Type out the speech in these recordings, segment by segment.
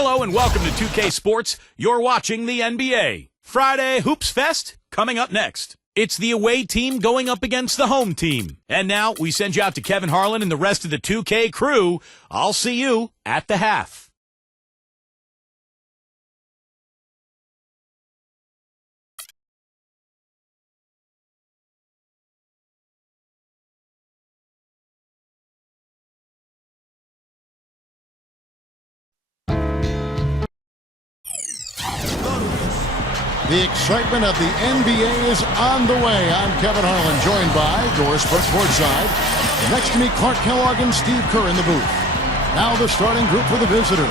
Hello and welcome to 2K Sports. You're watching the NBA. Friday Hoops Fest coming up next. It's the away team going up against the home team. And now we send you out to Kevin Harlan and the rest of the 2K crew. I'll see you at the half. The excitement of the NBA is on the way. I'm Kevin Harlan, joined by Doris Burke courtside. Next to me, Clark Kellogg and Steve Kerr in the booth. Now the starting group for the visitors.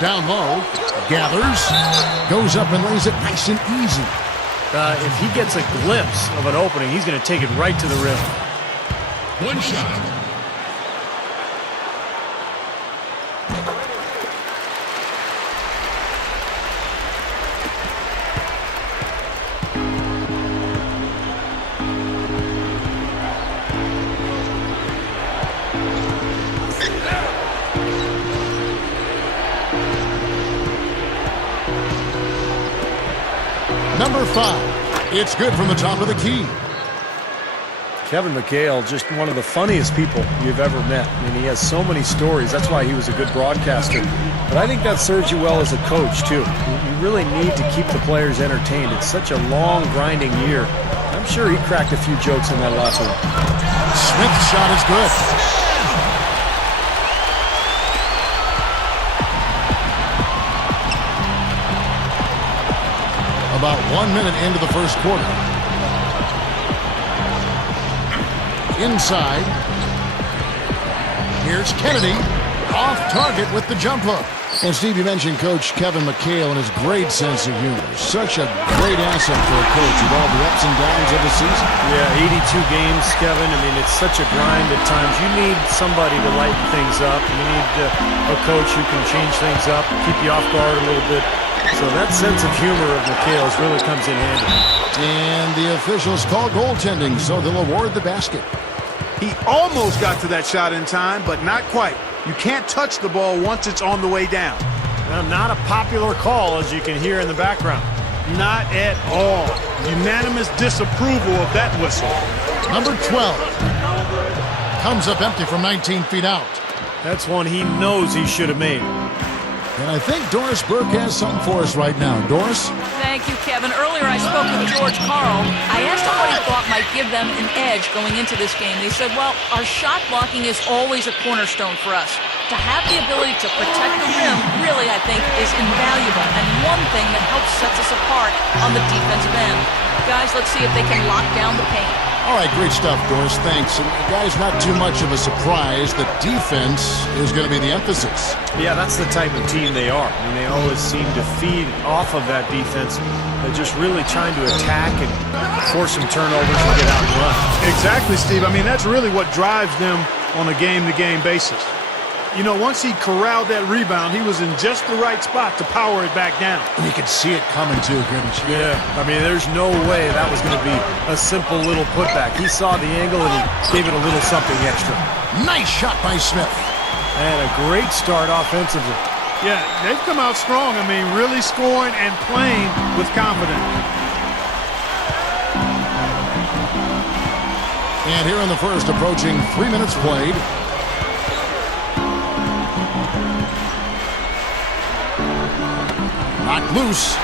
Down low, gathers, goes up and lays it nice and easy. If he gets a glimpse of an opening, he's going to take it right to the rim. One shot. Number 5. It's good from the top of the key. Kevin McHale, just one of the funniest people you've ever met. I mean, he has so many stories. That's why he was a good broadcaster. But I think that serves you well as a coach, too. You really need to keep the players entertained. It's such a long, grinding year. I'm sure he cracked a few jokes in that locker room. Smith's shot is good. About 1 minute into the first quarter. Inside. Here's Kennedy. Off target with the jump hook. And Steve, you mentioned Coach Kevin McHale and his great sense of humor. Such a great asset for a coach with all the ups and downs of the season. Yeah, 82 games, Kevin. I mean, it's such a grind at times. You need somebody to lighten things up. You need a coach who can change things up, keep you off guard a little bit. So that sense of humor of McHale's really comes in handy. And the officials call goaltending, so they'll award the basket. He almost got to that shot in time, but not quite. You can't touch the ball once it's on the way down. Well, not a popular call, as you can hear in the background. Not at all. Unanimous disapproval of that whistle. Number 12. Comes up empty from 19 feet out. That's one he knows he should have made. And I think Doris Burke has something for us right now. Doris? Thank you, Kevin. Earlier I spoke with George Karl. I asked him what he thought might give them an edge going into this game. He said, well, our shot blocking is always a cornerstone for us. To have the ability to protect the rim, really, I think, is invaluable. And one thing that helps sets us apart on the defensive end. Guys, let's see if they can lock down the paint. All right, great stuff, Doris. Thanks. And guys, not too much of a surprise that defense is going to be the emphasis. Yeah, that's the type of team they are. I mean, they always seem to feed off of that defense. They're just really trying to attack and force some turnovers and get out and run. Exactly, Steve. I mean, that's really what drives them on a game-to-game basis. You know, once he corralled that rebound, he was in just the right spot to power it back down. And you could see it coming, too, couldn't you? Yeah, I mean, there's no way that was going to be a simple little putback. He saw the angle, and he gave it a little something extra. Nice shot by Smith. And a great start offensively. Yeah, they've come out strong. I mean, really scoring and playing with confidence. And here in the first, approaching 3 minutes played. Knocked loose.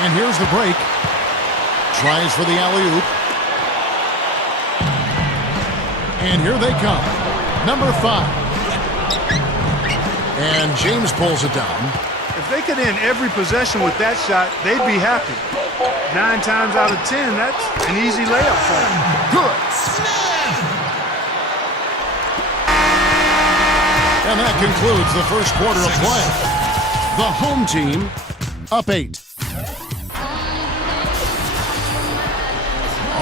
And here's the break. Tries for the alley-oop. And here they come. Number 5. And James pulls it down. If they could end every possession with that shot, they'd be happy. 9 times out of 10, that's an easy layup for them. Good. And that concludes the first quarter of play. The home team up 8.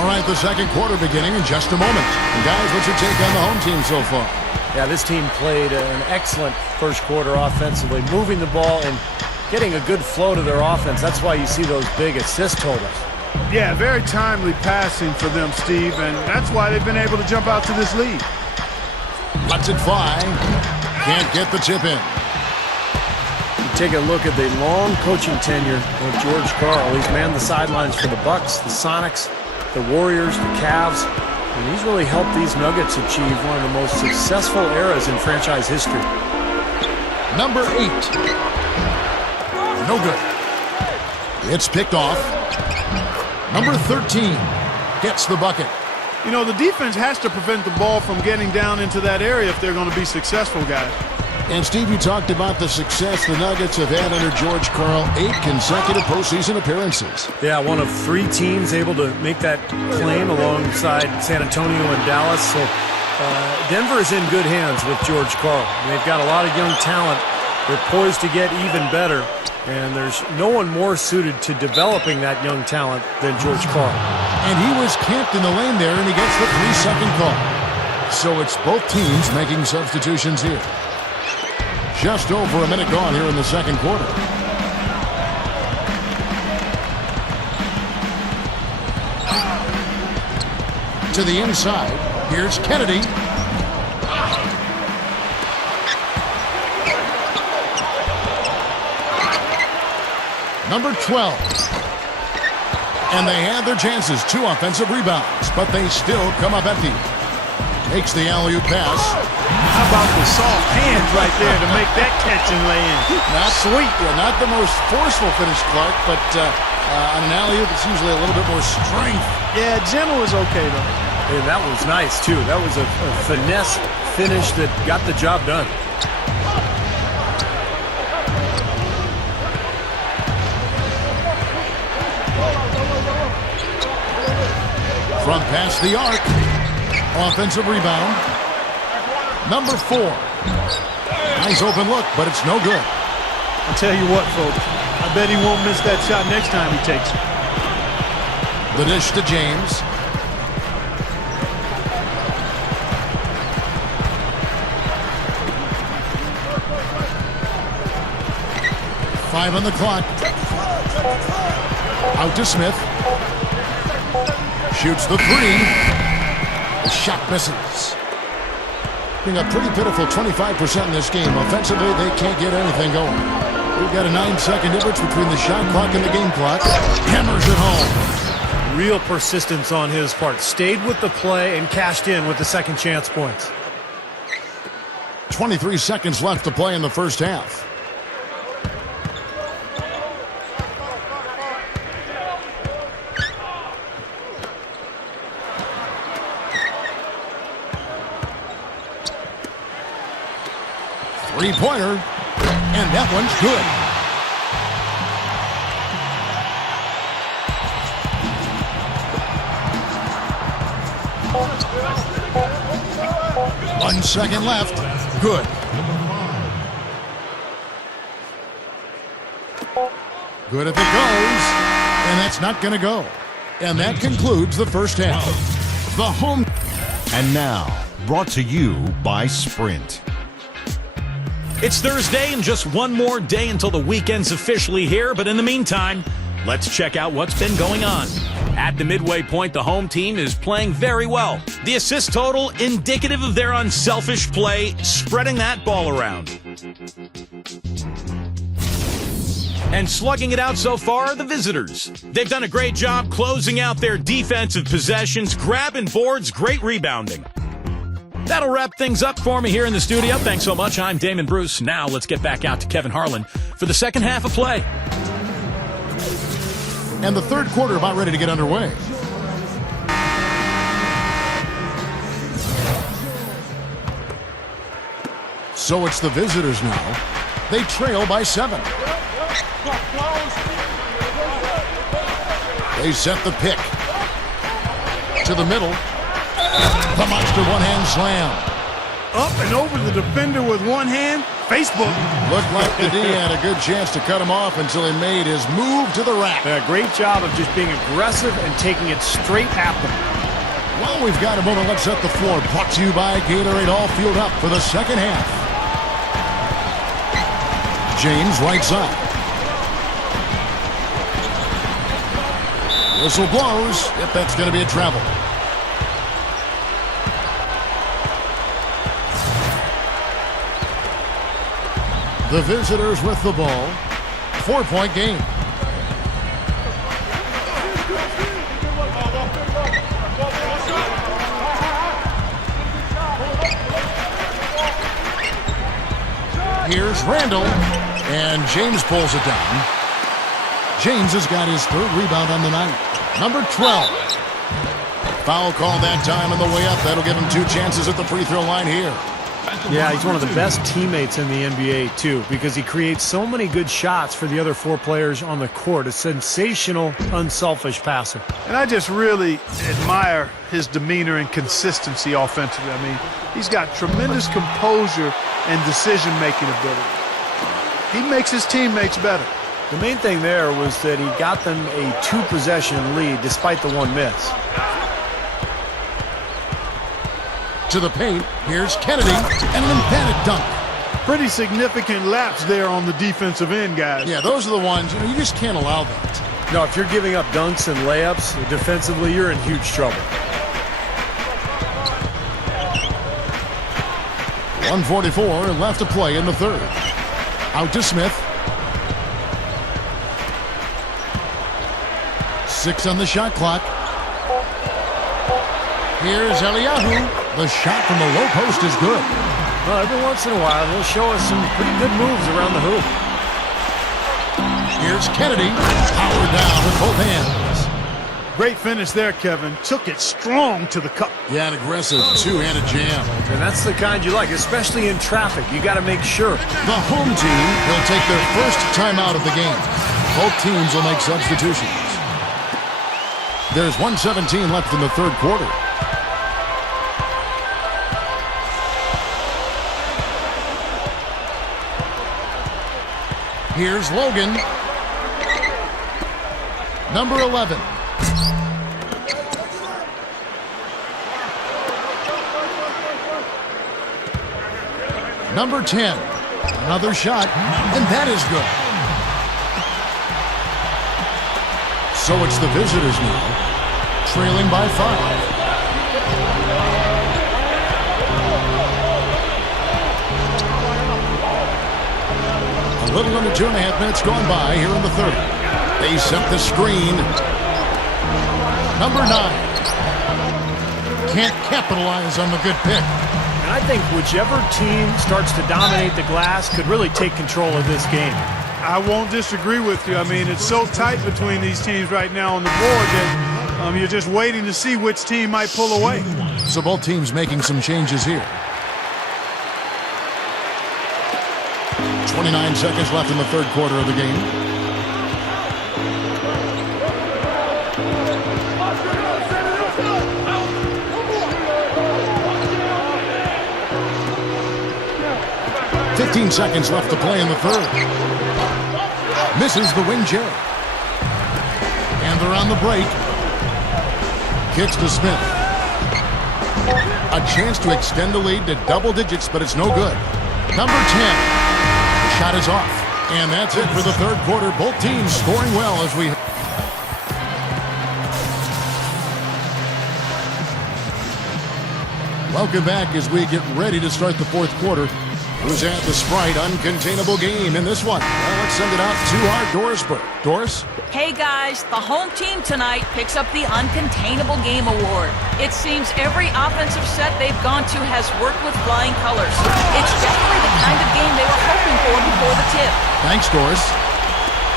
All right, the second quarter beginning in just a moment. And guys, what's your take on the home team so far? Yeah, this team played an excellent first quarter offensively, moving the ball and getting a good flow to their offense. That's why you see those big assist totals. Yeah, very timely passing for them, Steve, and that's why they've been able to jump out to this lead. Lets it fly. Can't get the tip in. You take a look at the long coaching tenure of George Karl. He's manned the sidelines for the Bucks, the Sonics, the Warriors, the Cavs, and he's really helped these Nuggets achieve one of the most successful eras in franchise history. Number 8. No good. It's picked off. Number 13 gets the bucket. You know, the defense has to prevent the ball from getting down into that area if they're going to be successful, guys. And, Steve, you talked about the success the Nuggets have had under George Karl. 8 consecutive postseason appearances. Yeah, one of 3 teams able to make that claim alongside San Antonio and Dallas. So Denver is in good hands with George Karl. They've got a lot of young talent. They're poised to get even better. And there's no one more suited to developing that young talent than George Karl. And he was camped in the lane there, and he gets the 3-second call. So it's both teams making substitutions here. Just over a minute gone here in the second quarter. To the inside. Here's Kennedy. Number 12. And they had their chances. 2 offensive rebounds, but they still come up empty. Makes the alley-oop pass. How about the soft hands right there to make that catch and lay in? Not sweet. Yeah, not the most forceful finish, Clark, but on an alley-oop, it's usually a little bit more strength. Yeah, gentle is okay, though. And that was nice, too. That was a finesse finish that got the job done. From past the arc. Offensive rebound. Number 4. Nice open look, but it's no good. I'll tell you what, folks. I bet he won't miss that shot next time he takes it. The dish to James. Five on the clock. Out to Smith. Shoots the 3. The shot misses. Being a pretty pitiful 25% in this game. Offensively, they can't get anything going. We've got a 9-second difference between the shot clock and the game clock. Hammers it home. Real persistence on his part. Stayed with the play and cashed in with the second chance points. 23 seconds left to play in the first half. Three-pointer, and that one's good. One second left. Good. Good if it goes, and that's not going to go. And that concludes the first half. The home. And now, brought to you by Sprint. It's Thursday and just one more day until the weekend's officially here, but in the meantime, let's check out what's been going on. At the midway point, the home team is playing very well. The assist total indicative of their unselfish play, spreading that ball around. And slugging it out so far are the visitors. They've done a great job closing out their defensive possessions, grabbing boards, great rebounding. That'll wrap things up for me here in the studio. Thanks so much. I'm Damon Bruce. Now let's get back out to Kevin Harlan for the second half of play. And the third quarter about ready to get underway. So it's the visitors now. They trail by 7. They set the pick. To the middle. The monster one-hand slam. Up and over the defender with one hand, Facebook. Looked like the D had a good chance to cut him off until he made his move to the rack. Yeah, great job of just being aggressive and taking it straight at them. Well, we've got a moment. Let's set the floor. Brought to you by Gatorade. All fueled up for the second half. James right side. Whistle blows. If that's going to be a travel. The visitors with the ball. 4-point game. Here's Randall, and James pulls it down. James has got his third rebound on the night. Number 12. Foul call that time on the way up. That'll give him 2 chances at the free throw line here. Yeah, he's one of the best teammates in the NBA, too, because he creates so many good shots for the other 4 players on the court. A sensational, unselfish passer. And I just really admire his demeanor and consistency offensively. I mean, he's got tremendous composure and decision-making ability. He makes his teammates better. The main thing there was that he got them a 2-possession lead despite the 1 miss. To the paint, here's Kennedy, and an emphatic dunk. Pretty significant laps there on the defensive end, guys. Yeah, those are the ones, you just can't allow that. No, if you're giving up dunks and layups defensively, you're in huge trouble. 1:44 left to play in the third. Out to Smith. 6 on the shot clock. Here's Eliyahu. The shot from the low post is good. Well, every once in a while, he'll show us some pretty good moves around the hoop. Here's Kennedy. Powered down with both hands. Great finish there, Kevin. Took it strong to the cup. Yeah, an aggressive two-handed jam. And that's the kind you like, especially in traffic. You got to make sure. The home team will take their first timeout of the game. Both teams will make substitutions. There's 1:17 left in the third quarter. Here's Logan. Number 11. Number 10. Another shot, and that is good. So it's the visitors now, trailing by 5. A little under 2.5 minutes gone by here in the third. They set the screen. Number 9. Can't capitalize on the good pick. And I think whichever team starts to dominate the glass could really take control of this game. I won't disagree with you. I mean, it's so tight between these teams right now on the board that you're just waiting to see which team might pull away. So both teams making some changes here. 29 seconds left in the third quarter of the game. $15 seconds left to play in the third. Misses the wing J. And they're on the break. Kicks to Smith. A chance to extend the lead to double digits, but it's no good. Number 10. The shot is off. And that's it for the third quarter. Both teams scoring well as we... Welcome back as we get ready to start the fourth quarter. Who's at the Sprite uncontainable game in this one? Well, let's send it out to our Dorisburg. Doris? Hey guys, the home team tonight picks up the Uncontainable Game Award. It seems every offensive set they've gone to has worked with flying colors. It's definitely the kind of game they were hoping for before the tip. Thanks, Doris.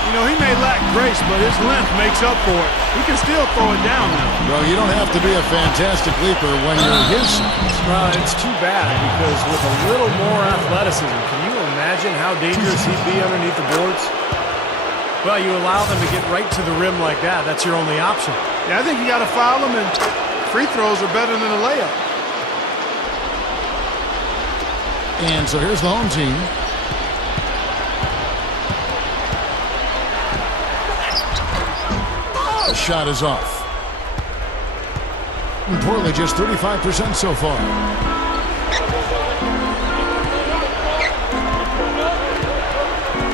You know, he may lack grace, but his length makes up for it. He can still throw it down now. Well, you don't have to be a fantastic leaper when you're his size. Well, it's too bad because with a little more athleticism, can you imagine how dangerous he'd be underneath the boards? Well, you allow them to get right to the rim like that. That's your only option. Yeah, I think you got to foul him, and free throws are better than a layup. And so here's the home team. shot is off. And Portland just 35% so far.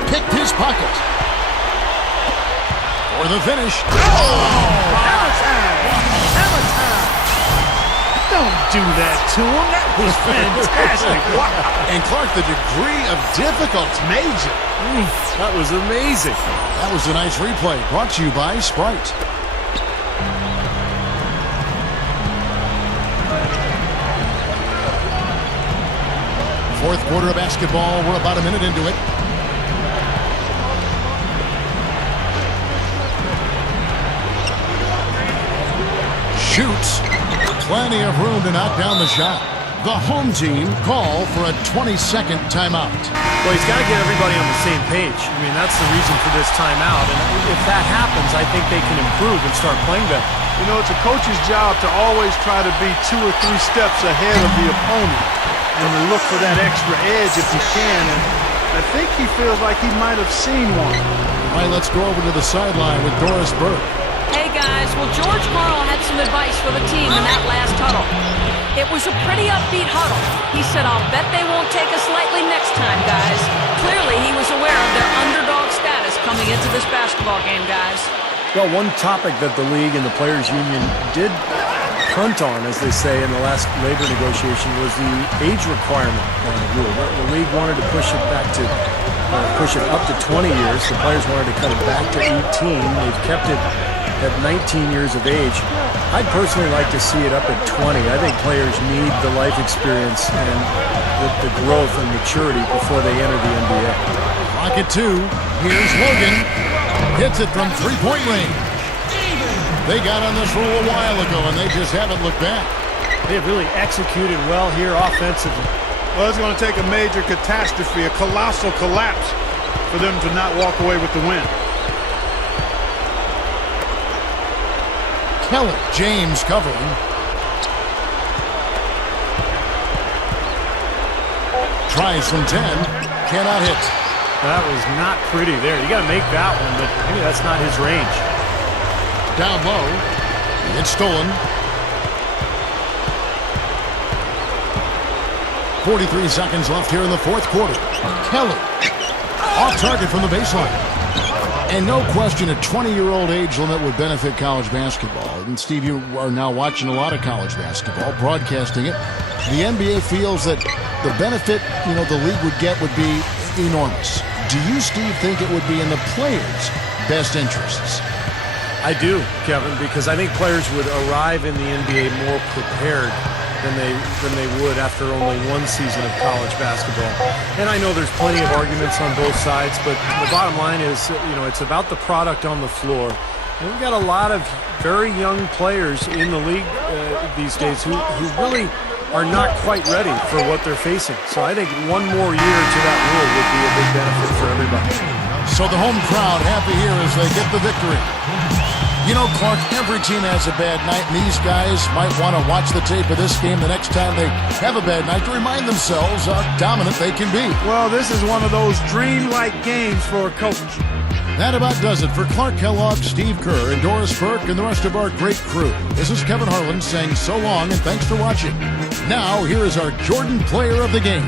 Picked his pocket. For the finish. Hammer time! Don't do that to him. That was fantastic. Wow. And Clark, the degree of difficulty. Major. That was amazing. That was a nice replay. Brought to you by Sprite. Fourth quarter of basketball. We're about a minute into it. Shoots. Plenty of room to knock down the shot. The home team call for a 20-second timeout. Well, he's got to get everybody on the same page. I mean, that's the reason for this timeout. And if that happens, I think they can improve and start playing better. You know, it's a coach's job to always try to be 2 or 3 steps ahead of the opponent and to look for that extra edge if you can. And I think he feels like he might have seen one. All right, let's go over to the sideline with Doris Burke. Hey guys, well George Karl had some advice for the team in that last huddle. It was a pretty upbeat huddle. He said, I'll bet they won't take us lightly next time, guys. Clearly he was aware of their underdog status coming into this basketball game, guys. Well, one topic that the league and the players union did punt on, as they say, in the last labor negotiation was the age requirement rule. The league wanted to push it back to push it up to 20 years. The players wanted to cut it back to 18. They've kept it at 19 years of age. I'd personally like to see it up at 20. I think players need the life experience and the growth and maturity before they enter the NBA. Clock at 2. Here's Logan. Hits it from three-point range. They got on this rule a while ago, and they just haven't looked back. They've really executed well here offensively. Well, it's going to take a major catastrophe, a colossal collapse, for them to not walk away with the win. Kelly, James covering. Tries from 10. Cannot hit. That was not pretty there. You got to make that one, but maybe that's not his range. Down low. It's stolen. 43 seconds left here in the fourth quarter. Kelly. Off target from the baseline. And no question, a 20-year-old age limit would benefit college basketball. And Steve, you are now watching a lot of college basketball, broadcasting it. The NBA feels that the benefit, the league would get would be enormous. Do you, Steve, think it would be in the players' best interests? I do, Kevin, because I think players would arrive in the NBA more prepared than they would after only one season of college basketball. And I know there's plenty of arguments on both sides, but the bottom line is, it's about the product on the floor. And we've got a lot of very young players in the league these days who really are not quite ready for what they're facing. So I think one more year to that rule would be a big benefit for everybody. So the home crowd happy here as they get the victory. Clark, every team has a bad night, and these guys might want to watch the tape of this game the next time they have a bad night to remind themselves how dominant they can be. Well, this is one of those dreamlike games for a coach. That about does it for Clark Kellogg, Steve Kerr, and Doris Burke, and the rest of our great crew. This is Kevin Harlan saying so long and thanks for watching. Now, here is our Jordan Player of the Game.